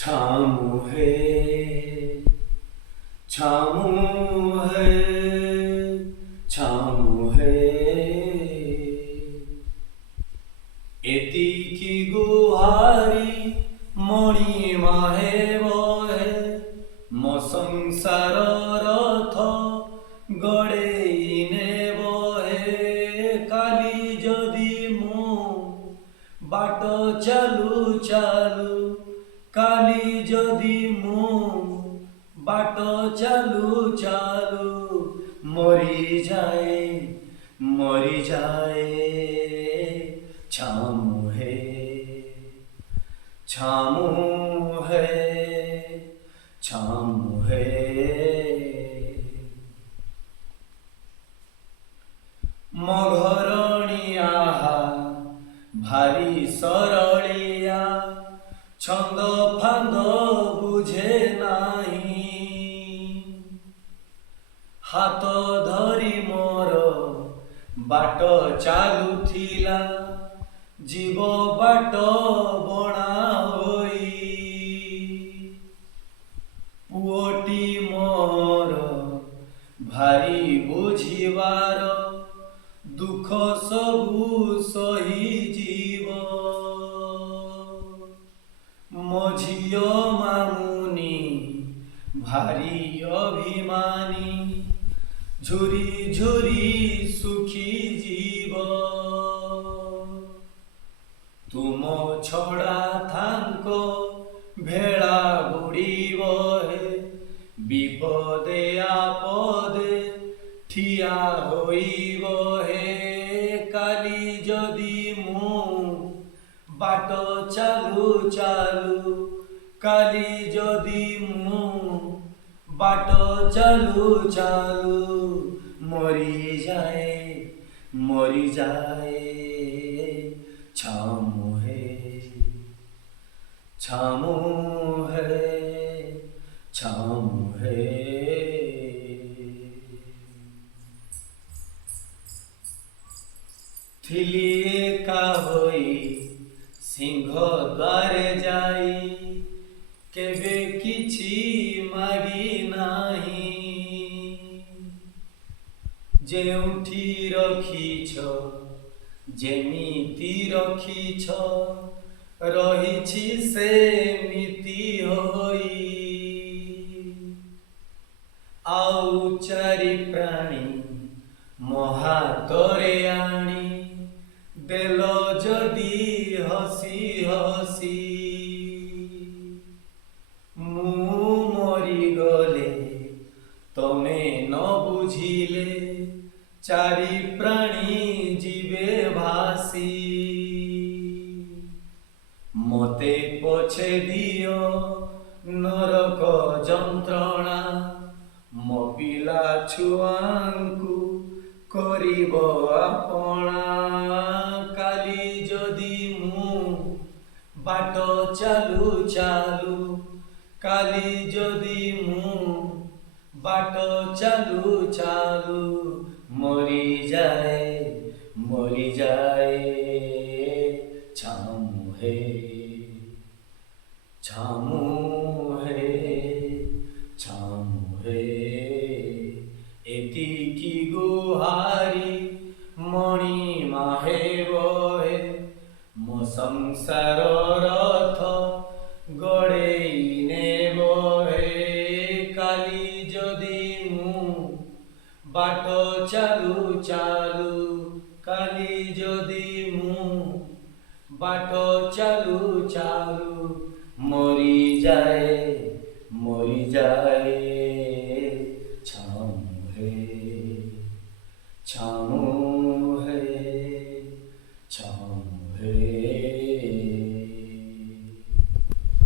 छामू है, छामू है, छामू है। एतिकी गुहारी मणिमा हेबहे मो संसार रथ गड़ेई नेबहे। काली जदि मु बाट चालू चालू, काली जदि मु बाट चालू चालू मरी जाए, मरी जाए। छामू है, छामू है, छामू है। मघरणिया भारी सरलिया, छंद फांद बुझे नाही। हाथ धरी मोर बाट चालुथिला, जीव बाट बणा होई। पुओटी मोर भारी बुझिबार, दुख सबु सही जीव। मो झियो मामुनी भारी अभिमानी, झुरी झुरी सुखी जीव। तुम छड़ा थांको भेड़ा बुड़ीब हे, विपदे आपदे ठिया होइब हे। काली जदि मु बाट चालू चालू, काली जदि मु बाट चालू चालू मरी जाए, मरी जाए। छामू है, छामू है, छामू है। थिली एका होई सिंह द्वारे जाई, केबे किछि मागी नाही। जेउठी रखिछ जेमिति रखिछ, रहिछि सेमिति होई। आउ चारि प्राणी मो हातरे आनी, देल जदि हसी हसी। मु मरी गले तमे न बुझिले, चारि प्राणी जीवे भासी। मते पछे दियो नरक जंत्रणा, मो पिला छुआंकु करिब आपणा। काली जदि मु बाट चालू चालू, काली जदि मु बाट चालू चालू मरी जाए, मरी जाए। छामू है, छामू है, छामू है। एतिकी गुहारी मणिमा हेबहे मो संसार रथ गड़ेई नेबहे। काली जदि मु बाट चालू चालू, काली जदि मु बाट चालू चालू मरी जाए, मरी जाए। छामू है, छामू